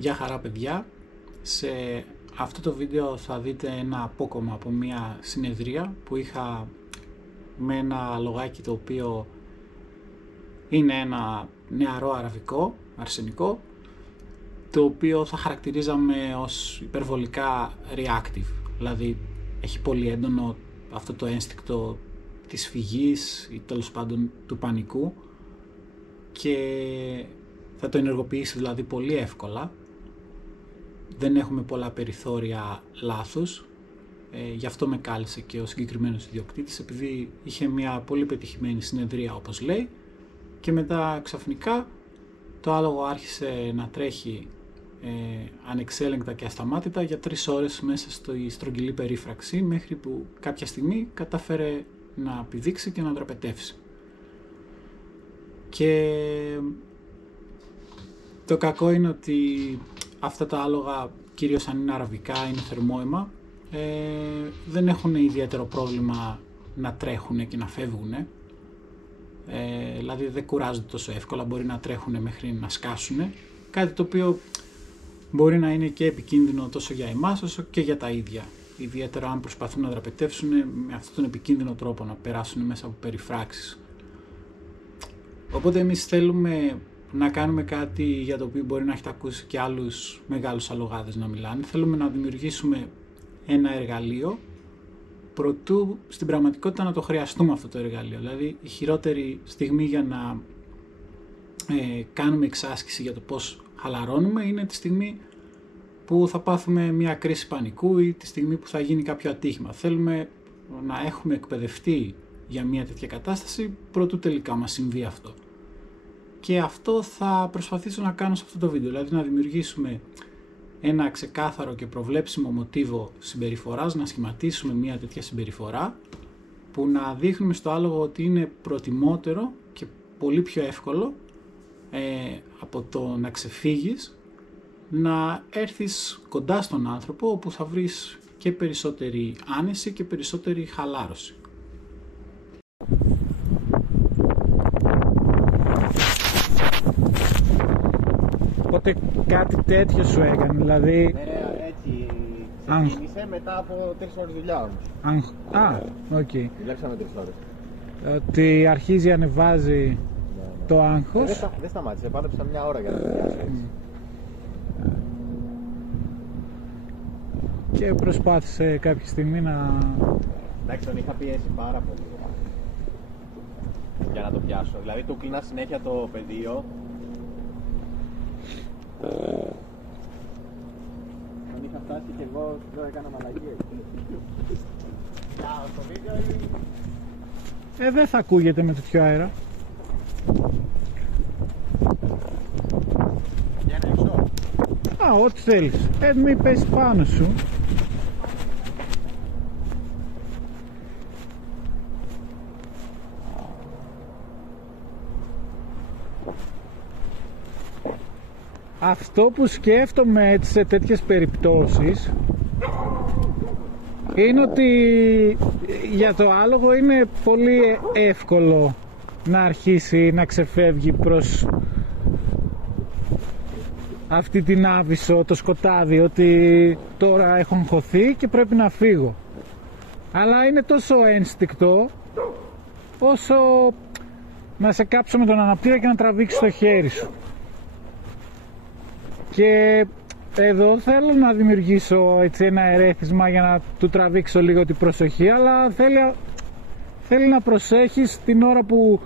Γεια χαρά παιδιά, σε αυτό το βίντεο θα δείτε ένα απόκομμα από μια συνεδρία που είχα με ένα λογάκι το οποίο είναι ένα νεαρό αραβικό, αρσενικό, το οποίο θα χαρακτηρίζαμε ως υπερβολικά reactive, δηλαδή έχει πολύ έντονο αυτό το ένστικτο της φυγής ή τέλος πάντων του πανικού και θα το ενεργοποιήσει δηλαδή πολύ εύκολα. Δεν έχουμε πολλά περιθώρια λάθους, γι' αυτό με κάλεσε και ο συγκεκριμένος ιδιοκτήτης, επειδή είχε μια πολύ πετυχημένη συνεδρία όπως λέει, και μετά ξαφνικά το άλογο άρχισε να τρέχει ανεξέλεγκτα και ασταμάτητα για 3 ώρες μέσα στη στρογγυλή περίφραξη, μέχρι που κάποια στιγμή κατάφερε να πηδήξει και να δραπετεύσει. Και το κακό είναι ότι αυτά τα άλογα, κυρίως αν είναι αραβικά, είναι θερμόαιμα, δεν έχουν ιδιαίτερο πρόβλημα να τρέχουν και να φεύγουν, δηλαδή δεν κουράζονται τόσο εύκολα, μπορεί να τρέχουν μέχρι να σκάσουν, κάτι το οποίο μπορεί να είναι και επικίνδυνο τόσο για εμάς όσο και για τα ίδια, ιδιαίτερα αν προσπαθούν να δραπετεύσουν με αυτόν τον επικίνδυνο τρόπο, να περάσουν μέσα από περιφράξεις. Οπότε εμείς θέλουμε να κάνουμε κάτι για το οποίο μπορεί να έχετε ακούσει και άλλους μεγάλους αλογάδες να μιλάνε. Θέλουμε να δημιουργήσουμε ένα εργαλείο προτού στην πραγματικότητα να το χρειαστούμε αυτό το εργαλείο. Δηλαδή η χειρότερη στιγμή για να κάνουμε εξάσκηση για το πώς χαλαρώνουμε είναι τη στιγμή που θα πάθουμε μια κρίση πανικού ή τη στιγμή που θα γίνει κάποιο ατύχημα. Θέλουμε να έχουμε εκπαιδευτεί για μια τέτοια κατάσταση προτού τελικά μας συμβεί αυτό. Και αυτό θα προσπαθήσω να κάνω σε αυτό το βίντεο, δηλαδή να δημιουργήσουμε ένα ξεκάθαρο και προβλέψιμο μοτίβο συμπεριφοράς, να σχηματίσουμε μια τέτοια συμπεριφορά που να δείχνουμε στο άλογο ότι είναι προτιμότερο και πολύ πιο εύκολο από το να ξεφύγεις, να έρθεις κοντά στον άνθρωπο όπου θα βρεις και περισσότερη άνεση και περισσότερη χαλάρωση. Οπότε κάτι τέτοιο σου έκανε, δηλαδή... Έτσι ξεκίνησε μετά από 3 ώρες δουλειά όμως. Οκ. Δουλέψαμε 3 ώρες. Ότι αρχίζει, ανεβάζει το άγχος. Δεν σταμάτησε, πάλεψα 1 ώρα για να δουλειάσω έτσι. Και προσπάθησε κάποια στιγμή να... Εντάξει, τον είχα πιέσει πάρα πολύ για να το πιάσω. Δηλαδή του κλείνα συνέχεια το πεδίο. Τον είχα φτάσει και εγώ δεν έκανα μαλακίες. Στο βίντεο δεν θα ακούγεται με τέτοιο αέρα. Για να έξω. Ό,τι θέλεις. Μην πέσει πάνω σου. Αυτό που σκέφτομαι έτσι σε τέτοιες περιπτώσεις είναι ότι για το άλογο είναι πολύ εύκολο να αρχίσει να ξεφεύγει προς αυτή την άβυσσο, το σκοτάδι, ότι τώρα έχω αγχωθεί και πρέπει να φύγω. Αλλά είναι τόσο ένστικτο όσο να σε κάψω με τον αναπτήρα και να τραβήξει το χέρι σου. Και εδώ θέλω να δημιουργήσω έτσι ένα ερέθισμα για να του τραβήξω λίγο την προσοχή, αλλά θέλει να προσέχεις την ώρα που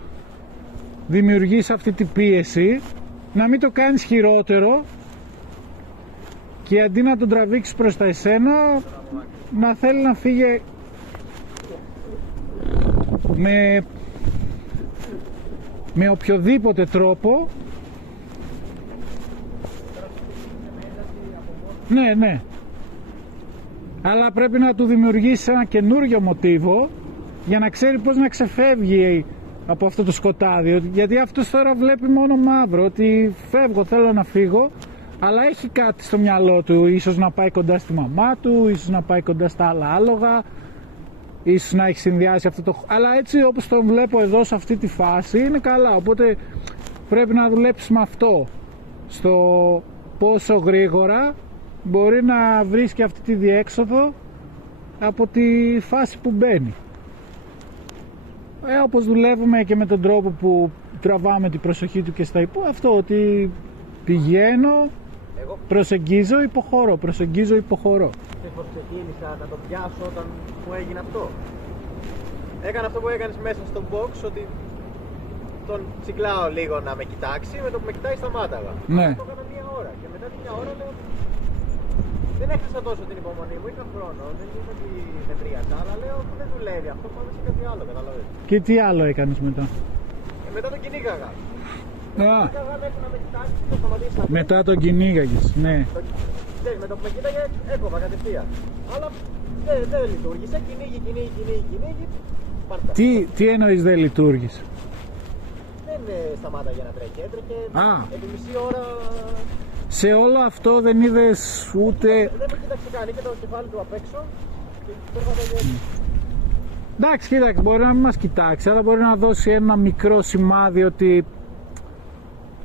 δημιουργείς αυτή την πίεση, να μην το κάνεις χειρότερο και αντί να τον τραβήξεις προς τα εσένα, να θέλει να φύγει με οποιοδήποτε τρόπο. Ναι. Αλλά πρέπει να του δημιουργήσεις ένα καινούριο μοτίβο για να ξέρει πώς να ξεφεύγει από αυτό το σκοτάδι. Γιατί αυτός τώρα βλέπει μόνο μαύρο, ότι φεύγω, θέλω να φύγω, αλλά έχει κάτι στο μυαλό του, ίσως να πάει κοντά στη μαμά του, ίσως να πάει κοντά στα άλλα άλογα, ίσως να έχει συνδυάσει αυτό το... Αλλά έτσι όπως τον βλέπω εδώ σε αυτή τη φάση είναι καλά, οπότε πρέπει να δουλέψεις με αυτό πόσο γρήγορα μπορεί να βρίσκει αυτή τη διέξοδο από τη φάση που μπαίνει. Όπως δουλεύουμε και με τον τρόπο που τραβάμε την προσοχή του και στα αυτό, ότι πηγαίνω, προσεγγίζω, υποχωρώ, προσεγγίζω, υποχωρώ. Πώς ξεκίνησα να το πιάσω όταν μου έγινε αυτό. Έκανα αυτό που έκανες μέσα στο box, ότι τον τσιγκλάω λίγο να με κοιτάξει, με το που με κοιτάει σταμάταγα. Ναι. Το έκανα μία ώρα και μετά τη μία ώρα λέω, δεν έχασα τόσο την υπομονή μου, είχα χρόνο, δεν είναι ότι νευρίασα, αλλά λέω δεν δουλεύει αυτό, πάμε σε κάτι άλλο, καταλαβαίνεις. Και τι άλλο έκανες μετά? Μετά τον κυνήγαγα. Μετά τον κυνήγαγες, ναι. Με το που με κοίταγε έκοβα κατευθείαν. Αλλά δεν λειτουργήσε, κυνήγει. Τι εννοείς δεν λειτουργήσε? Δεν σταμάταγε να τρέχει, έτρεχε επί μισή ώρα. Σε όλο αυτό δεν είδες ούτε... Δεν με κοίταξε καν, είχε το κεφάλι του απ' έξω και πέρπαταγε. Εντάξει, κοίταξε, μπορεί να μην μας κοιτάξει, αλλά μπορεί να δώσει ένα μικρό σημάδι ότι...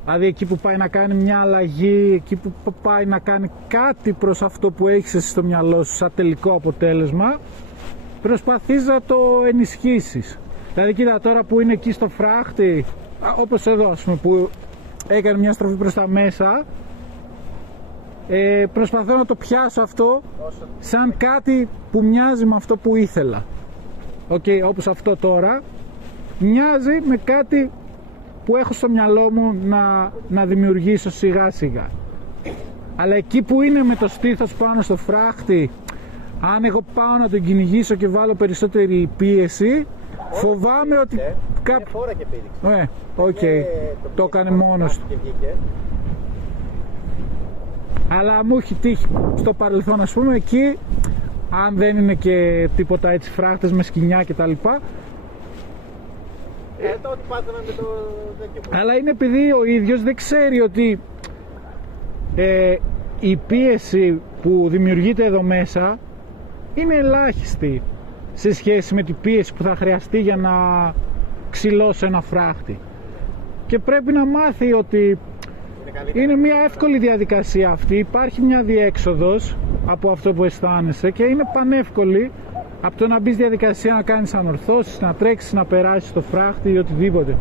Δηλαδή εκεί που πάει να κάνει μια αλλαγή, εκεί που πάει να κάνει κάτι προς αυτό που έχεις εσύ στο μυαλό σου σαν τελικό αποτέλεσμα, προσπαθείς να το ενισχύσεις. Δηλαδή κοίτα τώρα που είναι εκεί στο φράχτη, όπως εδώ ας πούμε που έκανε μια στροφή προς τα μέσα, προσπαθώ να το πιάσω αυτό σαν κάτι που μοιάζει με αυτό που ήθελα. Όπως αυτό τώρα μοιάζει με κάτι που έχω στο μυαλό μου να δημιουργήσω σιγά σιγά. Αλλά εκεί που είναι με το στήθος πάνω στο φράχτη, αν εγώ πάω να τον κυνηγήσω και βάλω περισσότερη πίεση, φοβάμαι ότι Είναι φορά και πήδηξε. το έκανε μόνος του. Αλλά μου έχει τύχει στο παρελθόν ας πούμε εκεί, αν δεν είναι και τίποτα έτσι φράχτες με σκοινιά και τα λοιπά, αλλά είναι επειδή ο ίδιος δεν ξέρει ότι η πίεση που δημιουργείται εδώ μέσα είναι ελάχιστη σε σχέση με την πίεση που θα χρειαστεί για να ξυλώσω ένα φράχτη, και πρέπει να μάθει ότι είναι μια εύκολη διαδικασία αυτή, υπάρχει μια διέξοδος από αυτό που αισθάνεσαι και είναι πανεύκολη από το να μπεις διαδικασία να κάνεις ανορθώσεις, να τρέξεις, να περάσεις το φράχτη ή οτιδήποτε.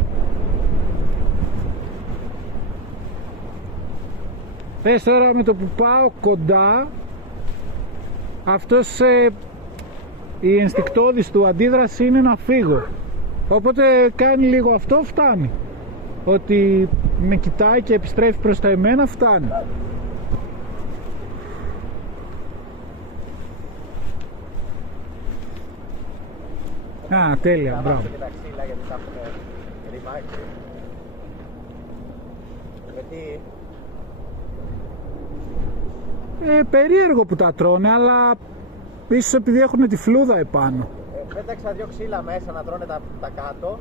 Πες τώρα με το που πάω κοντά, αυτός η ενστικτώδης του αντίδραση είναι να φύγω, οπότε κάνει λίγο αυτό, φτάνει. Ότι με κοιτάει και επιστρέφει προς τα εμένα, φτάνει. Τέλεια, μπράβο. Περίεργο που τα τρώνε, αλλά ίσως επειδή έχουν τη φλούδα επάνω. Πέταξα δυο ξύλα μέσα να τρώνε τα κάτω.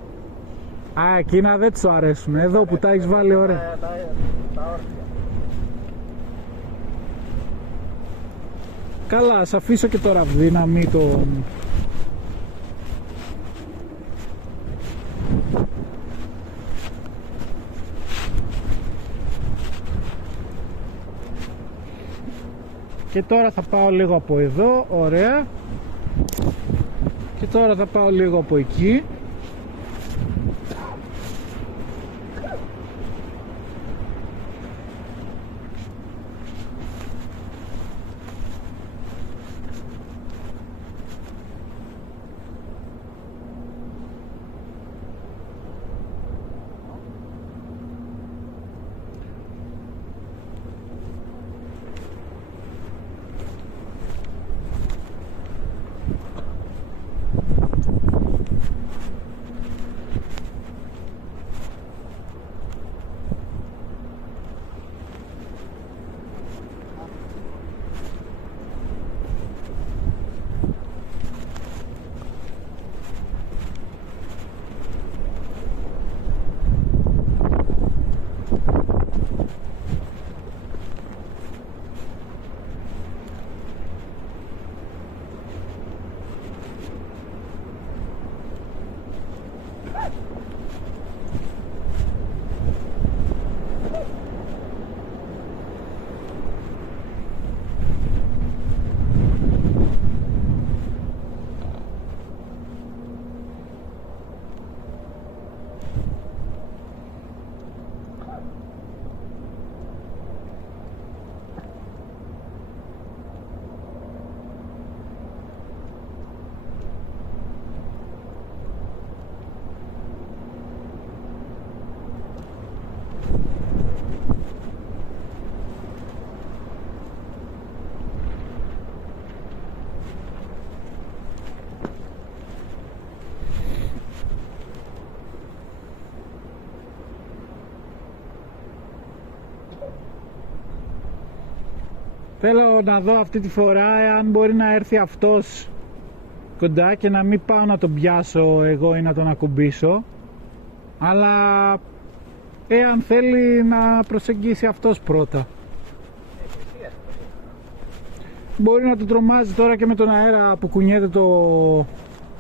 Εκείνα δεν τους αρέσουν. Εδώ που τα έχεις βάλει ωραία. Καλά, ας αφήσω και το ραβδί να μην το... Και τώρα θα πάω λίγο από εδώ, ωραία. Και τώρα θα πάω λίγο από εκεί. Θέλω να δω αυτή τη φορά εάν μπορεί να έρθει αυτός κοντά και να μην πάω να τον πιάσω εγώ ή να τον ακουμπήσω, αλλά εάν θέλει να προσεγγίσει αυτός πρώτα. Μπορεί να τον τρομάζει τώρα και με τον αέρα που κουνιέται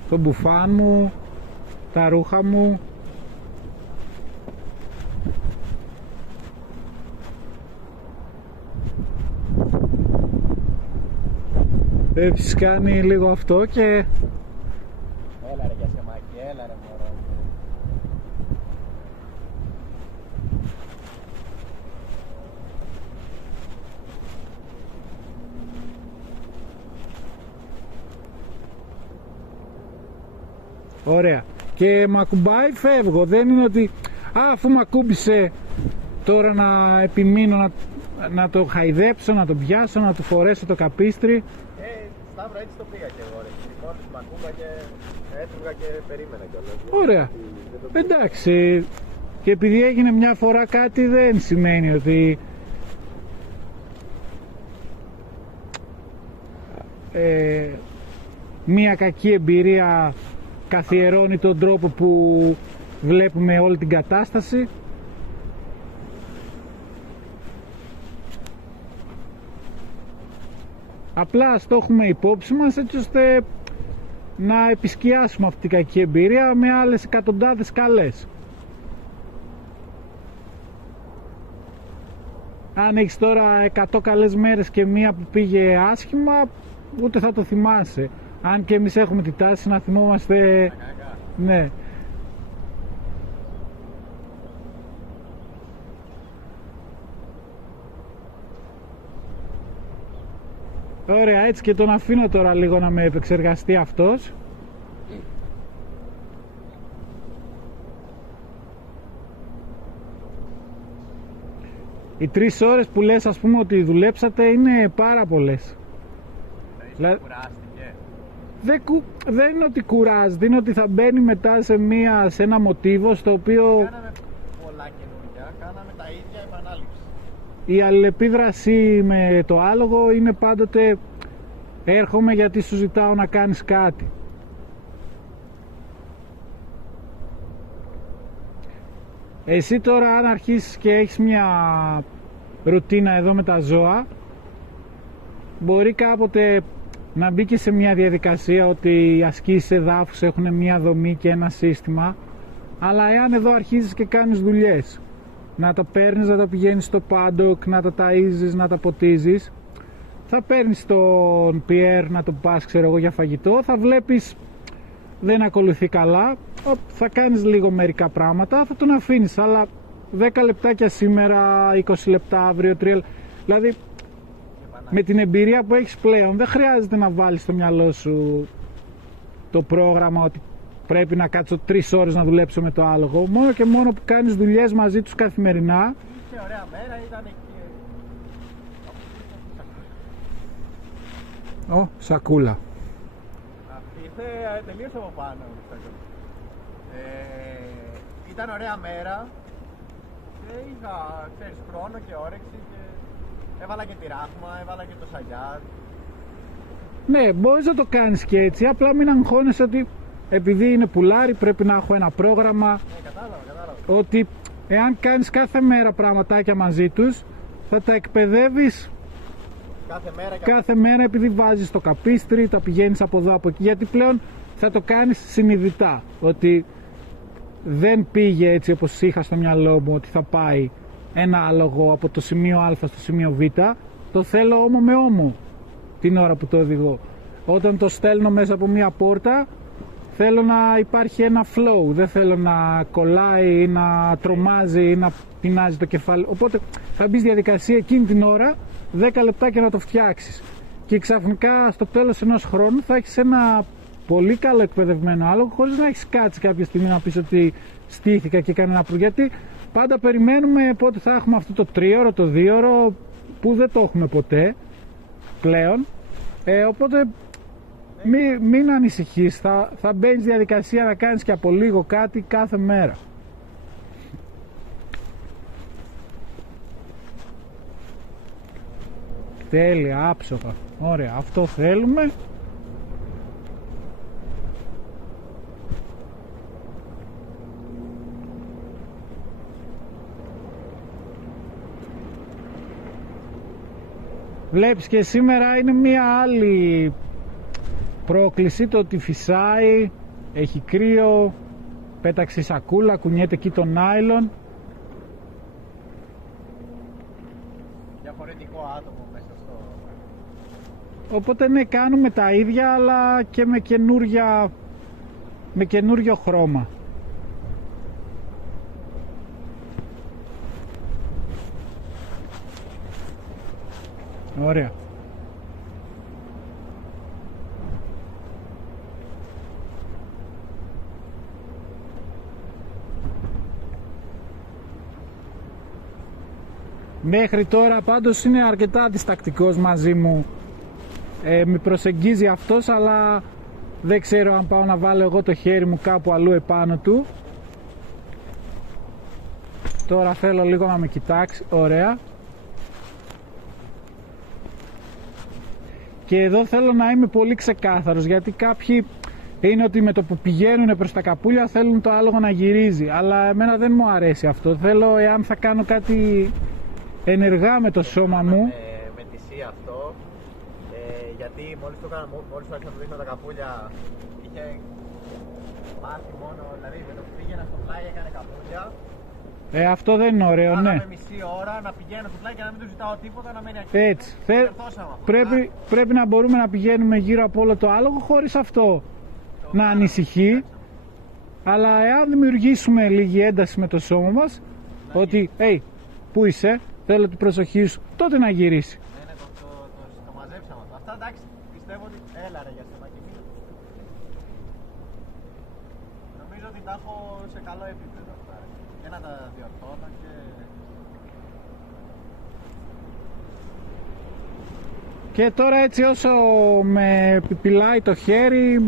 το μπουφάν μου, τα ρούχα μου. Έτσι κάνει λίγο αυτό και... Έλα ρε Γιασεμάκη, έλα ρε μωρό. Ωραία. Και μ' ακουμπάει, φεύγω. Δεν είναι ότι αφού μ' ακούμπησε τώρα να επιμείνω να το χαϊδέψω, να το πιάσω, να του φορέσω το καπίστρι. Σταύρο, έτσι το πήγα και εγώ ρε. Μόλις μ' ακούμπαγε, έτρωγα και περίμενα κιόλας. Ωραία. Εντάξει. Και επειδή έγινε μια φορά κάτι δεν σημαίνει ότι μια κακή εμπειρία καθιερώνει τον τρόπο που βλέπουμε όλη την κατάσταση. Απλά ας το έχουμε υπόψη μας έτσι ώστε να επισκιάσουμε αυτή την κακή εμπειρία με άλλες εκατοντάδες καλές. Αν έχεις τώρα 100 καλές μέρες και μία που πήγε άσχημα, ούτε θα το θυμάσαι. Αν και εμείς έχουμε τη τάση να θυμόμαστε... Ναι. Ωραία, έτσι και τον αφήνω τώρα λίγο να με επεξεργαστεί αυτός. Οι 3 ώρες που λες ας πούμε ότι δουλέψατε είναι πάρα πολλές. Κουράστηκε. Δεν είναι ότι κουράζεται, είναι ότι θα μπαίνει μετά σε ένα μοτίβο στο οποίο... Κάναμε πολλά καινούργια, κάναμε τα ίδια επανάληψη. Η αλληλεπίδραση με το άλογο είναι πάντοτε έρχομαι γιατί σου ζητάω να κάνεις κάτι. Εσύ τώρα αν αρχίσεις και έχεις μια ρουτίνα εδώ με τα ζώα, μπορεί κάποτε να μπει και σε μια διαδικασία ότι οι ασκήσεις εδάφους έχουν μια δομή και ένα σύστημα, αλλά εάν εδώ αρχίζεις και κάνεις δουλειές, να τα παίρνεις, να τα πηγαίνεις στο πάντοκ, να τα ταΐζεις, να τα ποτίζεις, θα παίρνεις τον Πιέρ να το πας ξέρω εγώ για φαγητό, θα βλέπεις δεν ακολουθεί καλά, θα κάνεις λίγο μερικά πράγματα, θα τον αφήνεις, αλλά 10 λεπτάκια σήμερα, 20 λεπτά αύριο, 3 δηλαδή με την εμπειρία που έχεις πλέον δεν χρειάζεται να βάλεις στο μυαλό σου το πρόγραμμα ότι πρέπει να κάτσω 3 ώρες να δουλέψω με το άλογο. Μόνο και μόνο που κάνεις δουλειές μαζί τους καθημερινά. Είχε ωραία μέρα, ήταν εκεί. Σακούλα. Αυτή ήρθε τελείως από πάνω. Ήταν ωραία μέρα και είχα χρόνο και όρεξη και έβαλα και τη ράχμα, έβαλα και το σαγιάτ. Ναι, μπορείς να το κάνεις και έτσι, απλά μην αγχώνεσαι ότι επειδή είναι πουλάρι πρέπει να έχω ένα πρόγραμμα. Ναι, κατάλαβα. Ότι εάν κάνεις κάθε μέρα πραγματάκια μαζί τους θα τα εκπαιδεύεις κάθε μέρα επειδή βάζεις το καπίστρι, τα πηγαίνεις από εδώ από εκεί, γιατί πλέον θα το κάνεις συνειδητά ότι δεν πήγε έτσι όπως είχα στο μυαλό μου ότι θα πάει ένα άλογο από το σημείο Α στο σημείο Β, το θέλω όμο με όμο την ώρα που το οδηγώ. Όταν το στέλνω μέσα από μια πόρτα θέλω να υπάρχει ένα flow, δεν θέλω να κολλάει ή να τρομάζει ή να πεινάζει το κεφάλι, οπότε θα μπεις διαδικασία εκείνη την ώρα 10 λεπτάκια να το φτιάξεις και ξαφνικά στο τέλος ενός χρόνου θα έχεις ένα πολύ καλό εκπαιδευμένο άλογο χωρίς να έχεις κάτσει κάποια στιγμή να πεις ότι στήθηκα και έκανε ένα γιατί πάντα περιμένουμε πότε θα έχουμε αυτό το 3ωρο, το 2ωρο που δεν το έχουμε ποτέ πλέον, οπότε μην ανησυχείς, θα μπαίνεις διαδικασία να κάνεις και από λίγο κάτι κάθε μέρα. Τέλεια, άψογα. Ωραία, αυτό θέλουμε. Βλέπεις και σήμερα είναι μια άλλη πρόκληση, το ότι φυσάει, έχει κρύο, πέταξε η σακούλα, κουνιέται εκεί το νάιλον. Διαφορετικό άτομο μέσα στο... Οπότε ναι, κάνουμε τα ίδια αλλά και με καινούριο χρώμα. Ωραία. Μέχρι τώρα πάντως είναι αρκετά αντιστακτικός μαζί μου. Με προσεγγίζει αυτός, αλλά δεν ξέρω αν πάω να βάλω εγώ το χέρι μου κάπου αλλού επάνω του. Τώρα θέλω λίγο να με κοιτάξει. Ωραία. Και εδώ θέλω να είμαι πολύ ξεκάθαρος, γιατί κάποιοι είναι ότι με το που πηγαίνουν προς τα καπούλια θέλουν το άλογο να γυρίζει, αλλά εμένα δεν μου αρέσει αυτό. Θέλω, εάν θα κάνω κάτι ενεργά με το σώμα μου, με θυσία αυτό, γιατί μόλις άρχισα να το δείχνω τα καπούλια είχε μάθει μόνο, δηλαδή με το που πήγαινα στο πλάι έκανε καπούλια. Αυτό δεν είναι ωραίο, ναι. Με μισή ώρα να πηγαίνω στο πλάι και να μην του ζητάω τίποτα, να μένει εκεί. Έτσι. Πρέπει να μπορούμε να πηγαίνουμε γύρω από όλο το άλογο χωρίς αυτό να ανησυχεί. Αλλά εάν δημιουργήσουμε λίγη ένταση με το σώμα μας, ότι hey, πού είσαι, θέλω την προσοχή σου, τότε να γυρίσει. Ναι, το μαζέψαμε. Αυτά εντάξει, πιστεύω ότι έλα ρε για σένα και μήνα. Νομίζω ότι τα έχω σε καλό επίπεδο αυτά. Και να τα διορθώνω και τώρα έτσι όσο με πιπιλάει το χέρι,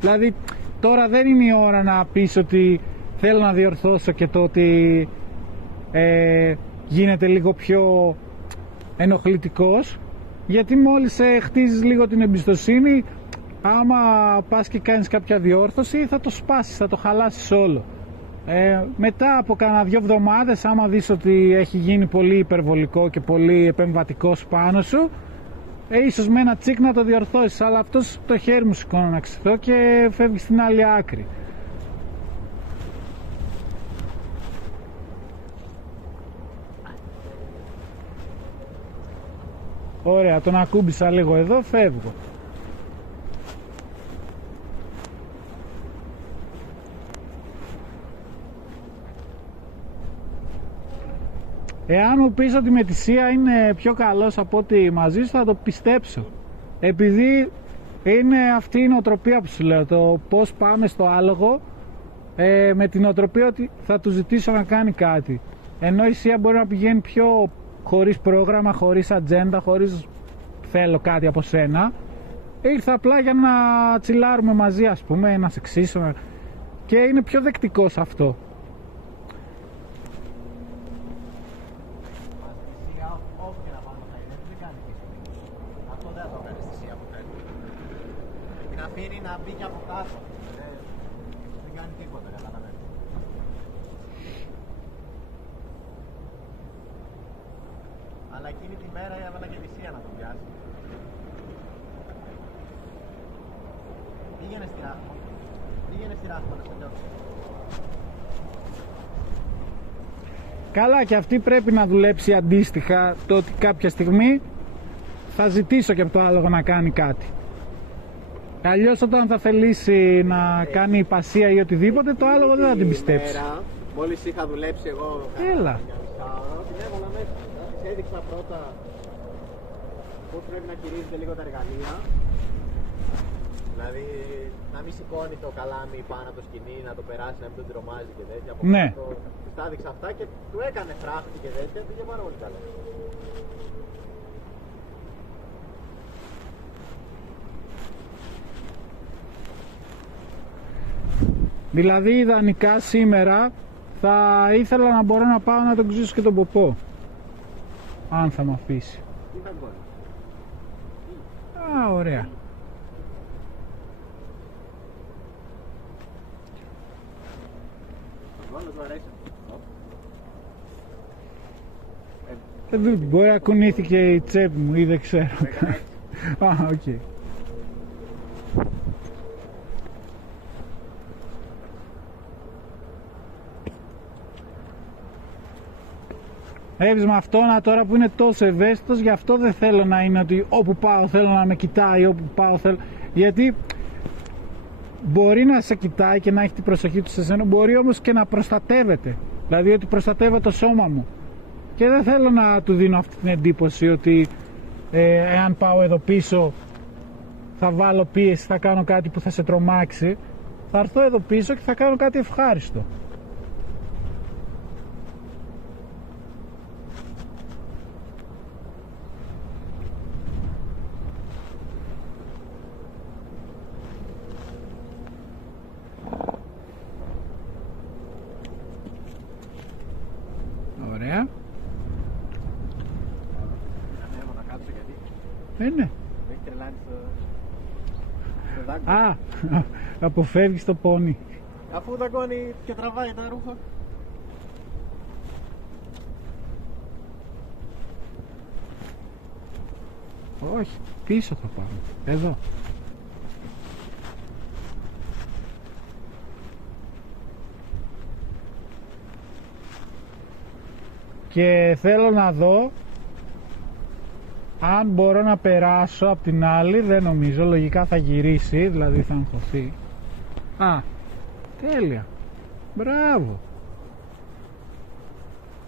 δηλαδή τώρα δεν είναι η ώρα να πεις ότι θέλω να διορθώσω και το ότι γίνεται λίγο πιο ενοχλητικός, γιατί μόλις χτίζεις λίγο την εμπιστοσύνη, άμα πας και κάνεις κάποια διόρθωση θα το σπάσεις, θα το χαλάσεις όλο. Μετά από κάνα 2 εβδομάδες, άμα δεις ότι έχει γίνει πολύ υπερβολικό και πολύ επεμβατικός πάνω σου, ίσως με ένα τσικ να το διορθώσεις, αλλά αυτός το χέρι μου σηκώνω να ξεθώ και φεύγει στην άλλη άκρη. Ωραία, τον ακούμπησα λίγο εδώ, φεύγω. Εάν μου πεις ότι με τη Σία είναι πιο καλός από ότι μαζί σου, θα το πιστέψω. Επειδή είναι αυτή η νοοτροπία που σου λέω, το πώς πάμε στο άλογο, με την νοοτροπία ότι θα του ζητήσω να κάνει κάτι. Ενώ η Σία μπορεί να πηγαίνει πιο χωρίς πρόγραμμα, χωρίς ατζέντα, χωρίς θέλω κάτι από σένα. Ήρθα απλά για να τσιλάρουμε μαζί, ας πούμε, να σε ξύσω, και είναι πιο δεκτικός αυτό. Αφήνει να μπει και από κάτω. Δεν κάνει τίποτα, καταλαβαίνω. Αλλά εκείνη τη μέρα έβαλα και τη Σία να τον πιάσει. Πήγαινε στη ράχμα. Πήγαινε στη ράχμα να σε νιώθει. Καλά, και αυτή πρέπει να δουλέψει αντίστοιχα, το ότι κάποια στιγμή θα ζητήσω και από το άλογο να κάνει κάτι. Αλλιώς όταν θα θελήσει να κάνει υπασία ή οτιδήποτε, το άλογο δεν θα την πιστέψει. Μόλις είχα δουλέψει εγώ, έλα, την έβαλα μέσα. Της έδειξα πρώτα πώς πρέπει να χειρίζεται λίγο τα εργαλεία. Δηλαδή να μην σηκώνει το καλάμι πάνω από το σκοινί, να το περάσει, να μην τον τρομάζει και τέτοια. Ναι. Της τα έδειξα αυτά και του έκανε φράχτη και τέτοια, πήγε πάρα πολύ καλά. Δηλαδή ιδανικά σήμερα θα ήθελα να μπορώ να πάω να τον ξύσω και τον ποπό, αν θα με αφήσει. Τι θα πω. Α, ωραία. Μπορεί να κουνήθηκε η τσέπη μου ή δεν ξέρω. Α, οκ. Έχεις με αυτόνα τώρα που είναι τόσο ευαίσθητος, γι' αυτό δεν θέλω να είναι ότι όπου πάω θέλω να με κοιτάει, όπου πάω θέλω... Γιατί μπορεί να σε κοιτάει και να έχει την προσοχή του σε σένα, μπορεί όμως και να προστατεύεται. Δηλαδή ότι προστατεύω το σώμα μου. Και δεν θέλω να του δίνω αυτή την εντύπωση ότι εάν πάω εδώ πίσω θα βάλω πίεση, θα κάνω κάτι που θα σε τρομάξει. Θα έρθω εδώ πίσω και θα κάνω κάτι ευχάριστο. Ωραία. Να κάτσω γιατί. Ναι. Με έχει τρελάνει στο δάγκο. Α, αποφεύγεις το πόνι. Αφού δαγκώνει και τραβάει τα ρούχα. Όχι, πίσω θα πάμε. Εδώ. Και θέλω να δω αν μπορώ να περάσω από την άλλη. Δεν νομίζω, λογικά θα γυρίσει, δηλαδή θα αγχωθεί. Α, τέλεια. Μπράβο.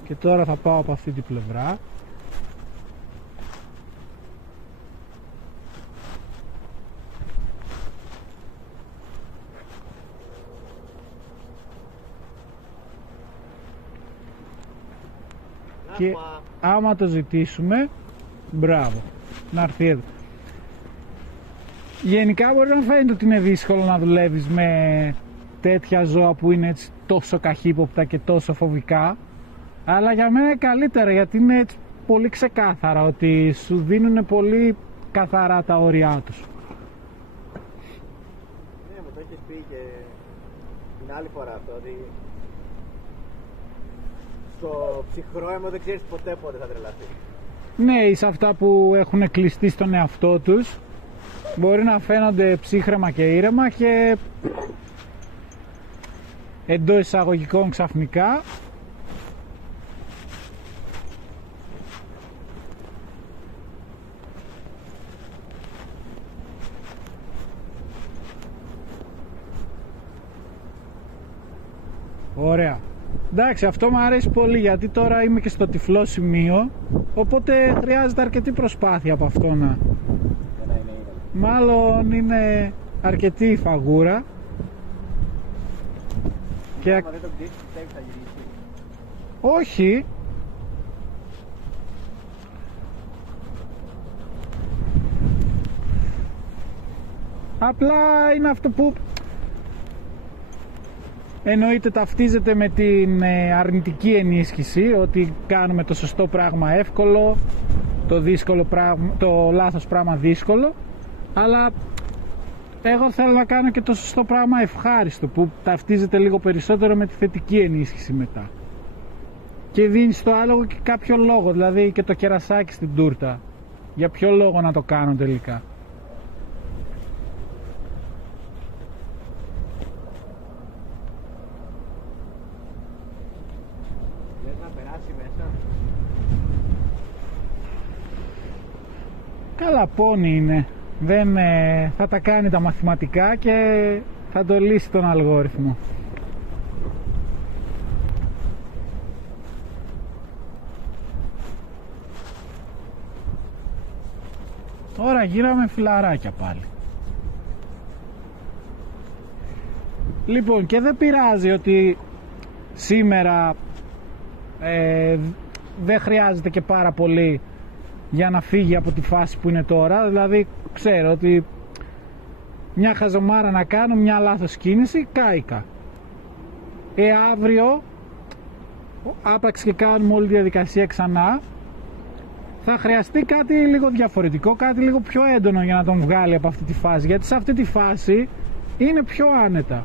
Και τώρα θα πάω από αυτή την πλευρά. Και άμα το ζητήσουμε, μπράβο, να έρθει εδώ. Γενικά μπορεί να φαίνεται ότι είναι δύσκολο να δουλεύεις με τέτοια ζώα που είναι έτσι τόσο καχύποπτα και τόσο φοβικά, αλλά για μένα είναι καλύτερα, γιατί είναι έτσι πολύ ξεκάθαρα, ότι σου δίνουν πολύ καθαρά τα όρια τους. Ναι, μου το έχεις πει και την άλλη φορά αυτό, ότι στο ψυχρό αίμα δεν ξέρεις ποτέ πότε θα τρελαθεί. Ναι, σε αυτά που έχουν κλειστεί στον εαυτό τους μπορεί να φαίνονται ψύχρεμα και ήρεμα και εντός εισαγωγικών ξαφνικά ωραία. Εντάξει, αυτό μου αρέσει πολύ, γιατί τώρα είμαι και στο τυφλό σημείο, οπότε χρειάζεται αρκετή προσπάθεια από αυτό να... Μάλλον είναι αρκετή η φαγούρα. Και... Άμα δεν το κλείσεις, πιστεύεις θα γυρίσει? Όχι. Απλά είναι αυτό που εννοείται ταυτίζεται με την αρνητική ενίσχυση, ότι κάνουμε το σωστό πράγμα εύκολο, το δύσκολο πράγμα, το λάθος πράγμα δύσκολο, αλλά εγώ θέλω να κάνω και το σωστό πράγμα ευχάριστο, που ταυτίζεται λίγο περισσότερο με τη θετική ενίσχυση μετά. Και δίνει στο άλογο και κάποιο λόγο, δηλαδή και το κερασάκι στην τούρτα. Για ποιο λόγο να το κάνω τελικά. Λες να περάσει μέσα? Καλά, πόνι είναι. Δεν, θα τα κάνει τα μαθηματικά και θα το λύσει τον αλγόριθμο. Τώρα γύραμε φιλαράκια πάλι. Λοιπόν, και δεν πειράζει ότι σήμερα δεν χρειάζεται και πάρα πολύ για να φύγει από τη φάση που είναι τώρα. Δηλαδή ξέρω ότι μια χαζομάρα να κάνω, μια λάθος κίνηση, κάηκα. Αύριο άπαξ και κάνουμε όλη τη διαδικασία ξανά, θα χρειαστεί κάτι λίγο διαφορετικό, κάτι λίγο πιο έντονο για να τον βγάλει από αυτή τη φάση, γιατί σε αυτή τη φάση είναι πιο άνετα.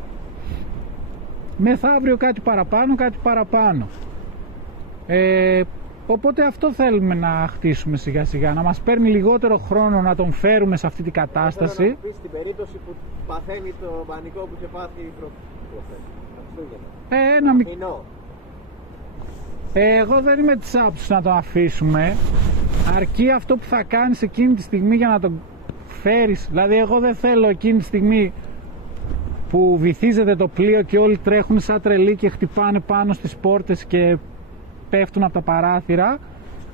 Μεθαύριο κάτι παραπάνω. Οπότε αυτό θέλουμε να χτίσουμε σιγά σιγά, να μας παίρνει λιγότερο χρόνο να τον φέρουμε σε αυτή την κατάσταση. Θέλω να πεις στην περίπτωση που παθαίνει το πανικό που είχε πάθει εγώ δεν είμαι της άποψης να το αφήσουμε, αρκεί αυτό που θα κάνεις εκείνη τη στιγμή για να τον φέρεις. Δηλαδή εγώ δεν θέλω εκείνη τη στιγμή που βυθίζεται το πλοίο και όλοι τρέχουν σαν τρελοί και χτυπάνε πάνω στις πόρτες και πέφτουν από τα παράθυρα,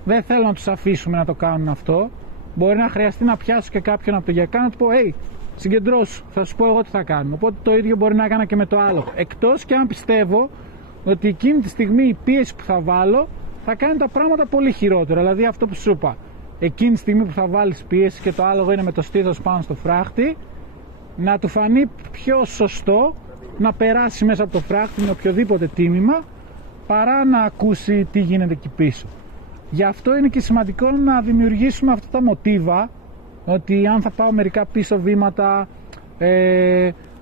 δεν θέλω να τους αφήσουμε να το κάνουν αυτό. Μπορεί να χρειαστεί να πιάσω και κάποιον από το γιακά να του πω hey, συγκεντρώσου, θα σου πω εγώ τι θα κάνουμε. Οπότε το ίδιο μπορεί να έκανα και με το άλλο, εκτός και αν πιστεύω ότι εκείνη τη στιγμή η πίεση που θα βάλω θα κάνει τα πράγματα πολύ χειρότερα. Δηλαδή αυτό που σου είπα, εκείνη τη στιγμή που θα βάλεις πίεση και το άλογο είναι με το στήθος πάνω στο φράχτη, να του φανεί πιο σωστό να περάσει μέσα από το φράχτη με οποιοδήποτε τίμημα παρά να ακούσει τι γίνεται εκεί πίσω. Γι' αυτό είναι και σημαντικό να δημιουργήσουμε αυτά τα μοτίβα, ότι αν θα πάω μερικά πίσω βήματα,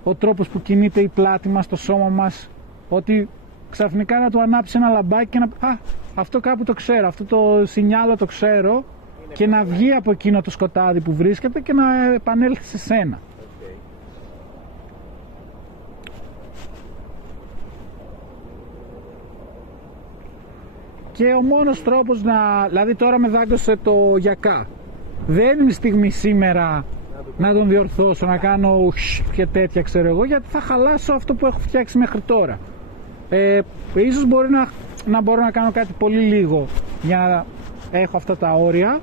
ο τρόπος που κινείται η πλάτη μας, το σώμα μας, ότι ξαφνικά να του ανάψει ένα λαμπάκι και να αυτό κάπου το ξέρω, αυτό το σινιάλο το ξέρω, είναι και να βγει από εκείνο το σκοτάδι που βρίσκεται και να επανέλθει σε σένα. Και ο μόνος τρόπος δηλαδή τώρα με δάγκωσε το γιακά, δεν είναι η στιγμή σήμερα να τον διορθώσω, να κάνω και τέτοια ξέρω εγώ, γιατί θα χαλάσω αυτό που έχω φτιάξει μέχρι τώρα. Ίσως μπορεί να μπορώ να κάνω κάτι πολύ λίγο για να έχω αυτά τα όρια,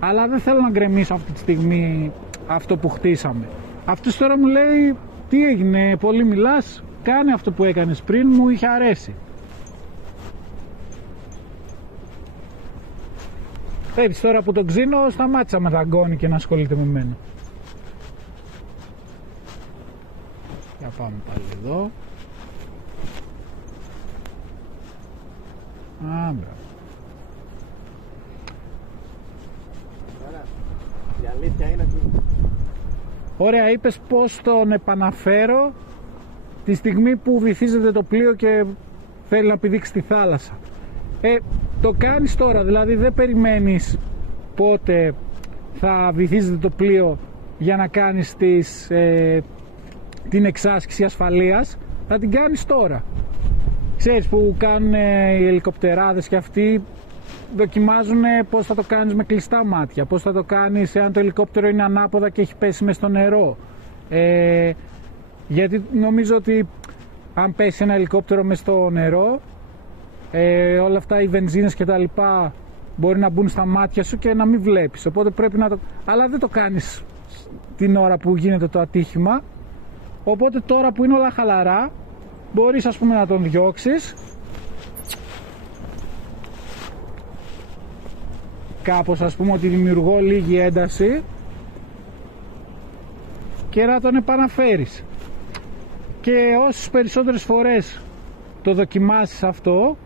αλλά δεν θέλω να γκρεμίσω αυτή τη στιγμή αυτό που χτίσαμε. Αυτός τώρα μου λέει τι έγινε, πολύ μιλάς, κάνε αυτό που έκανες πριν, μου είχε αρέσει. Έτσι τώρα που τον ξύνω σταμάτησα με δαγκώνει και να ασχολείται με μένα. Για πάμε πάλι εδώ. Η αλήθεια είναι ότι... Ωραία, είπες πως τον επαναφέρω τη στιγμή που βυθίζεται το πλοίο και θέλει να πηδήξει τη θάλασσα. Το κάνεις τώρα, δηλαδή δεν περιμένεις πότε θα βυθίζεται το πλοίο για να κάνεις την εξάσκηση ασφαλείας, θα την κάνεις τώρα. Ξέρεις που κάνουν οι ελικοπτεράδες και αυτοί δοκιμάζουν πώς θα το κάνεις με κλειστά μάτια, πώς θα το κάνεις αν το ελικόπτερο είναι ανάποδα και έχει πέσει μες στο νερό, γιατί νομίζω ότι αν πέσει ένα ελικόπτερο μες στο νερό, όλα αυτά οι βενζίνες και τα λοιπά μπορεί να μπουν στα μάτια σου και να μην βλέπεις, οπότε πρέπει να το... αλλά δεν το κάνεις την ώρα που γίνεται το ατύχημα, οπότε τώρα που είναι όλα χαλαρά μπορείς ας πούμε να τον διώξεις κάπως, ας πούμε ότι δημιουργώ λίγη ένταση και να τον επαναφέρεις, και όσες περισσότερες φορές το δοκιμάσεις αυτό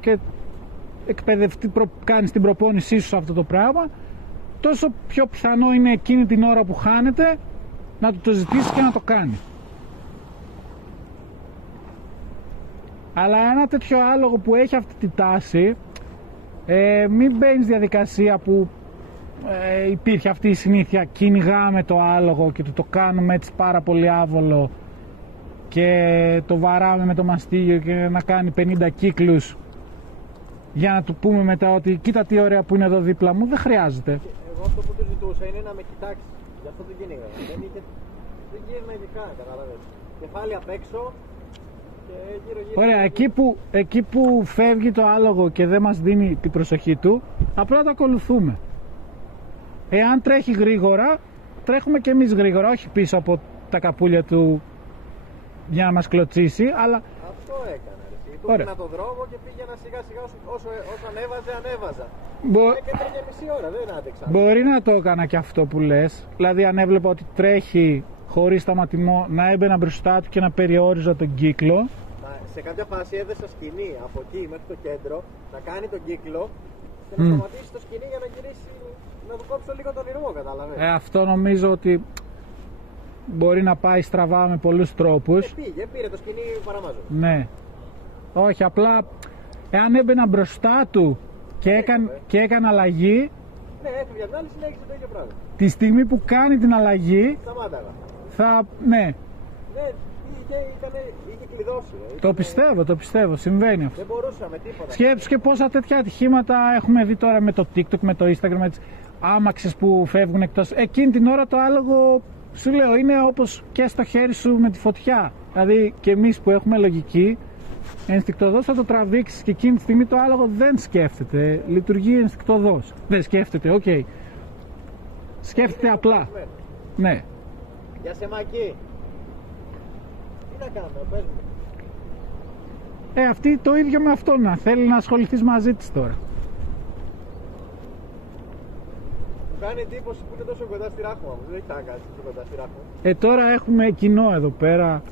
και κάνεις την προπόνησή σου σε αυτό το πράγμα, τόσο πιο πιθανό είναι εκείνη την ώρα που χάνεται να του το ζητήσεις και να το κάνει. Αλλά ένα τέτοιο άλογο που έχει αυτή τη τάση, μην μπαίνεις διαδικασία που υπήρχε αυτή η συνήθεια, κυνηγάμε το άλογο και το κάνουμε έτσι πάρα πολύ άβολο και το βαράμε με το μαστίγιο και να κάνει 50 κύκλους για να του πούμε μετά ότι κοίτα τι ωραία που είναι εδώ δίπλα μου. Δεν χρειάζεται. Εγώ αυτό που του ζητούσα είναι να με κοιτάξει, γι' αυτό το κυνήγα. Δεν γύρνα ειδικά, καταλαβαίνεις. Κεφάλι απ' έξω και γύρω. Ωραία, εκεί που φεύγει το άλογο και δεν μας δίνει την προσοχή του, απλά το ακολουθούμε. Εάν τρέχει γρήγορα, τρέχουμε και εμείς γρήγορα, όχι πίσω από τα καπούλια του για να μας κλωτσίσει, αλλά... Αυτό έκανα. Του έδινα το δρόμο και πήγαινα σιγά σιγά όσο ανέβαζα. Και τρέχει μισή ώρα, δεν άντεξα. Μπορεί να το έκανα και αυτό που λες. Δηλαδή αν έβλεπα ότι τρέχει χωρίς σταματημό, να έμπαινα μπροστά του και να περιόριζα τον κύκλο. Σε κάποια φάση έδεσα σκηνή από εκεί μέχρι το κέντρο, να κάνει τον κύκλο Και να σταματήσει το σκηνή για να γυρίσει, να του κόψω λίγο τον ηρμό, κατάλαβες. Αυτό νομίζω ότι μπορεί να πάει στραβά με πολλούς τρόπους. Πήρε το σκηνή παραμάζω. Ναι. Όχι, απλά εάν έμπαινα μπροστά του και έκανε αλλαγή. Ναι, έφυγε απ' την άλλη, συνέχισε το ίδιο πράγμα. Τη στιγμή που κάνει την αλλαγή, σταμάταγα. Ναι. Ναι, είχε κλειδώσει. Το πιστεύω, συμβαίνει αυτό. Δεν μπορούσαμε τίποτα. Σκέψου και πόσα τέτοια ατυχήματα έχουμε δει τώρα με το TikTok, με το Instagram, με τις άμαξες που φεύγουν εκτός. Εκείνη την ώρα το άλογο, σου λέω, είναι όπως και στο χέρι σου με τη φωτιά. Δηλαδή και εμείς που έχουμε λογική, ενστικτωδώς θα το τραβήξεις και εκείνη τη στιγμή το άλογο δεν σκέφτεται, λειτουργεί ενστικτωδώς. Δεν σκέφτεται, οκ. Σκέφτεται απλά. Ναι. Για σε μακί. Τι να κάνω, πες μου. Αυτή το ίδιο με αυτό να θέλει να ασχοληθείς μαζί της τώρα. Μου κάνει εντύπωση που είναι τόσο κοντά στη ράχμα μου. Δεν έχει να κάνει τόσο κοντά στη ράχμα. Τώρα έχουμε κοινό εδώ πέρα.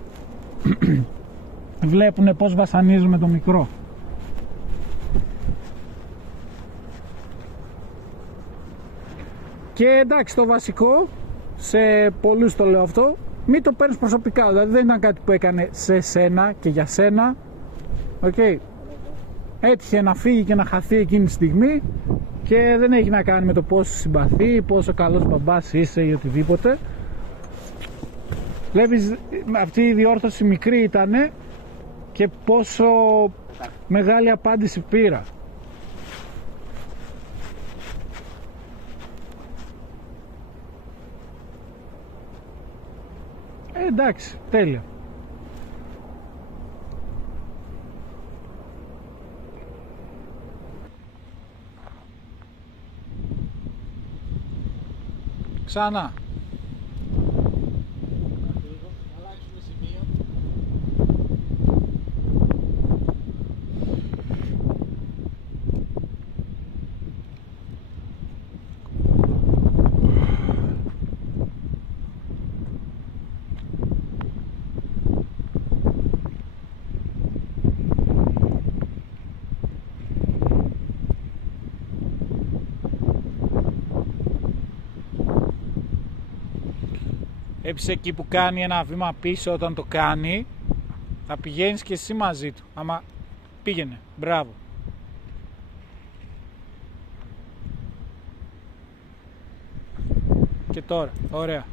Βλέπουνε πως βασανίζουμε το μικρό. Και εντάξει, το βασικό, σε πολλούς το λέω αυτό, μην το παίρνεις προσωπικά. Δηλαδή δεν ήταν κάτι που έκανε σε σένα και για σένα. Έτυχε να φύγει και να χαθεί εκείνη τη στιγμή και δεν έχει να κάνει με το πόσο συμπαθεί, πόσο καλός μπαμπάς είσαι ή οτιδήποτε. Βλέπεις, αυτή η διόρθωση μικρή ήτανε και πόσο μεγάλη απάντηση πήρα. Εντάξει, τέλεια. Ξανά. Έπεισε εκεί που κάνει ένα βήμα πίσω, όταν το κάνει θα πηγαίνεις και εσύ μαζί του. Άμα πήγαινε, μπράβο. Και τώρα, ωραία.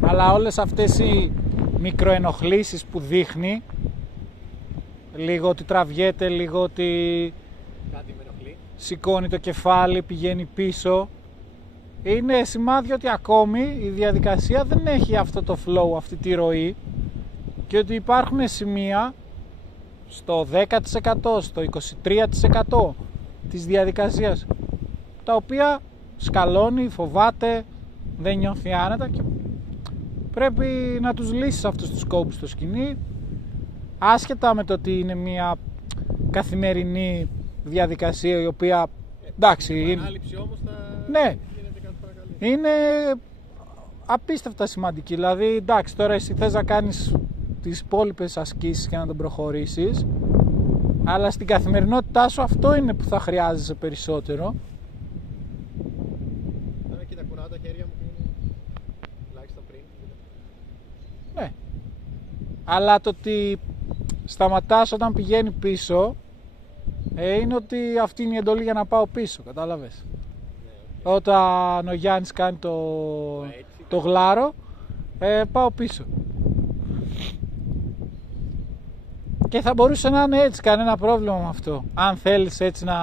Αλλά όλες αυτές οι μικροενοχλήσεις που δείχνει, λίγο ότι τραβιέται, λίγο ότι κάτι με ενοχλεί, σηκώνει το κεφάλι, πηγαίνει πίσω, είναι σημάδι ότι ακόμη η διαδικασία δεν έχει αυτό το flow, αυτή τη ροή, και ότι υπάρχουν σημεία στο 10%, στο 23% της διαδικασίας, τα οποία σκαλώνει, φοβάται, δεν νιώθει άνετα και πρέπει να τους λύσεις αυτούς τους κόμπους στο σκηνή, άσχετα με το ότι είναι μια καθημερινή διαδικασία η οποία, εντάξει, η ανάληψη όμως θα ναι, γίνεται κάθε φορά καλή. είναι απίστευτα σημαντική. Δηλαδή, εντάξει, τώρα εσύ θες να κάνεις τις υπόλοιπες ασκήσεις και να τον προχωρήσεις, αλλά στην καθημερινότητά σου αυτό είναι που θα χρειάζεσαι περισσότερο. Κοίτα, κουνάω τα χέρια μου και είναι τουλάχιστον πριν. Ναι. Αλλά το ότι σταματάς όταν πηγαίνει πίσω, είναι ότι αυτή είναι η εντολή για να πάω πίσω, κατάλαβες. Ναι, Όταν ο Γιάννης κάνει το γλάρο, πάω πίσω. Και θα μπορούσε να είναι έτσι, κανένα πρόβλημα με αυτό. Αν θέλεις έτσι να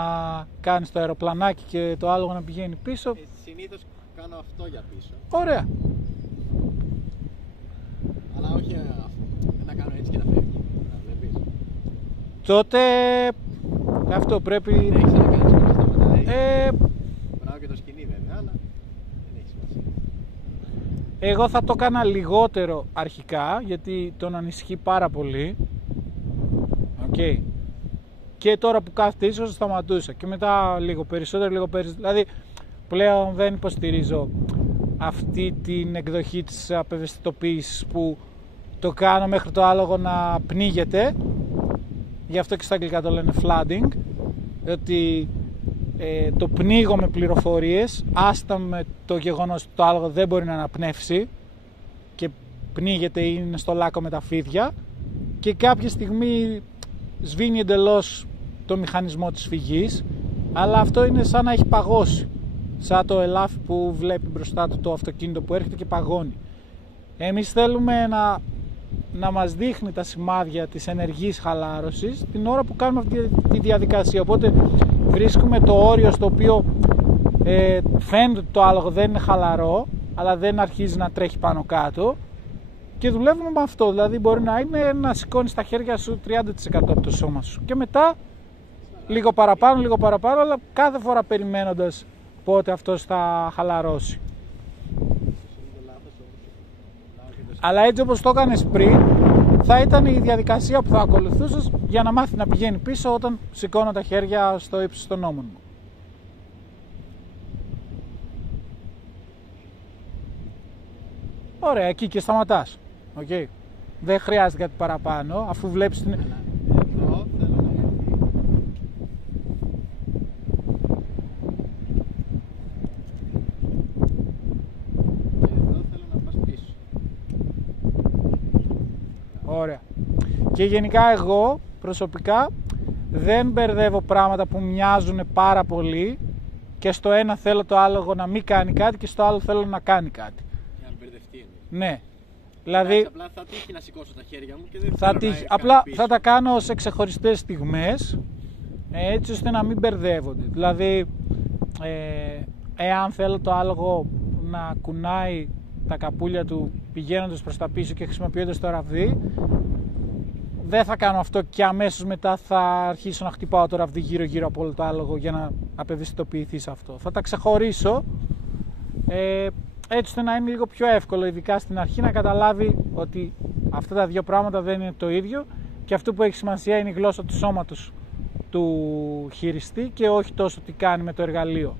κάνεις το αεροπλανάκι και το άλογο να πηγαίνει πίσω. Συνήθως κάνω αυτό για πίσω. Ωραία. Αλλά όχι να κάνω έτσι και να φεύγει. Τότε αυτό πρέπει. Δεν έχεις να κάνεις όλα αυτά. Μπράβο και το σκηνή βέβαια, αλλά δεν έχει σημασία. Εγώ θα το έκανα λιγότερο αρχικά, γιατί τον ανησυχεί πάρα πολύ. Και τώρα που κάθεται ίσως σταματούσα. Και μετά λίγο περισσότερο, λίγο περισσότερο. Δηλαδή πλέον δεν υποστηρίζω αυτή την εκδοχή της απευαισθητοποίησης που το κάνω μέχρι το άλογο να πνίγεται. Γι' αυτό και στα αγγλικά το λένε flooding, ότι το πνίγω με πληροφορίες, άστα με το γεγονός ότι το άλογο δεν μπορεί να αναπνεύσει και πνίγεται ή είναι στο λάκκο με τα φίδια, και κάποια στιγμή σβήνει εντελώς το μηχανισμό της φυγής, αλλά αυτό είναι σαν να έχει παγώσει, σαν το ελάφι που βλέπει μπροστά του το αυτοκίνητο που έρχεται και παγώνει. Εμείς θέλουμε να μας δείχνει τα σημάδια της ενεργής χαλάρωσης την ώρα που κάνουμε αυτή τη διαδικασία, οπότε βρίσκουμε το όριο στο οποίο φαίνεται ότι το άλογο δεν είναι χαλαρό, αλλά δεν αρχίζει να τρέχει πάνω κάτω, και δουλεύουμε με αυτό. Δηλαδή μπορεί να είναι να σηκώνεις τα χέρια σου 30% από το σώμα σου και μετά λίγο παραπάνω, αλλά κάθε φορά περιμένοντας πότε αυτός θα χαλαρώσει. Αλλά έτσι όπως το έκανες πριν, θα ήταν η διαδικασία που θα ακολουθούσες για να μάθει να πηγαίνει πίσω όταν σηκώνω τα χέρια στο ύψος των ώμων μου. Ωραία, εκεί και σταματάς. Okay. Δεν χρειάζεται κάτι παραπάνω, αφού βλέπεις την... Εδώ θέλω να έρθει. Και εδώ θέλω να πας πίσω. Ωραία. Και γενικά εγώ προσωπικά δεν μπερδεύω πράγματα που μοιάζουν πάρα πολύ και στο ένα θέλω το άλογο να μην κάνει κάτι και στο άλλο θέλω να κάνει κάτι. Για να μπερδευτεί. Ναι. Δηλαδή, απλά θα τύχει να σηκώσω τα χέρια μου και δεν θα τύχει. Απλά θα τα κάνω σε ξεχωριστές στιγμές, έτσι ώστε να μην μπερδεύονται. Δηλαδή, εάν θέλω το άλογο να κουνάει τα καπούλια του πηγαίνοντας προς τα πίσω και χρησιμοποιώντας το ραβδί, δεν θα κάνω αυτό και αμέσως μετά θα αρχίσω να χτυπάω το ραβδί γύρω-γύρω από όλο το άλογο για να απευαισθητοποιηθεί σε αυτό. Θα τα ξεχωρίσω, έτσι ώστε να είναι λίγο πιο εύκολο, ειδικά στην αρχή, να καταλάβει ότι αυτά τα δύο πράγματα δεν είναι το ίδιο και αυτό που έχει σημασία είναι η γλώσσα του σώματος του χειριστή και όχι τόσο τι κάνει με το εργαλείο.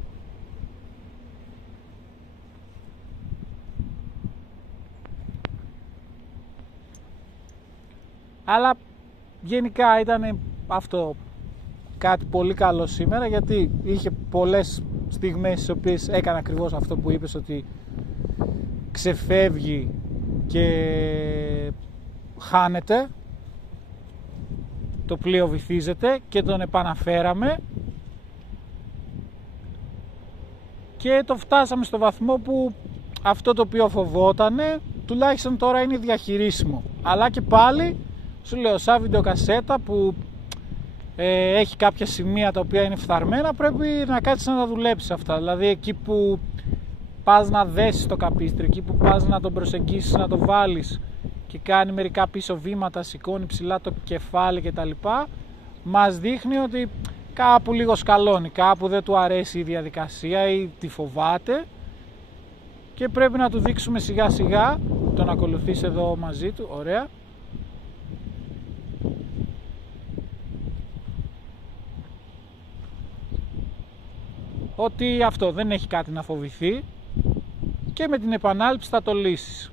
Αλλά γενικά ήταν αυτό κάτι πολύ καλό σήμερα, γιατί είχε πολλές στιγμές στις οποίες έκανε ακριβώς αυτό που είπες, ότι ξεφεύγει και χάνεται, το πλοίο βυθίζεται και τον επαναφέραμε και το φτάσαμε στο βαθμό που αυτό το οποίο φοβότανε τουλάχιστον τώρα είναι διαχειρίσιμο. Αλλά και πάλι σου λέω, σαν βιντεοκασέτα που έχει κάποια σημεία τα οποία είναι φθαρμένα, πρέπει να κάτσεις να τα δουλέψεις αυτά. Δηλαδή εκεί που πας να δέσεις το καπίστρι, εκεί που πας να τον προσεγγίσεις, να το βάλεις και κάνει μερικά πίσω βήματα, σηκώνει ψηλά το κεφάλι κτλ, μας δείχνει ότι κάπου λίγο σκαλώνει, κάπου δεν του αρέσει η διαδικασία ή τη φοβάται και πρέπει να του δείξουμε σιγά σιγά, τον ακολουθείς εδώ μαζί του, ωραία, ότι αυτό δεν έχει κάτι να φοβηθεί και με την επανάληψη θα το λύσεις.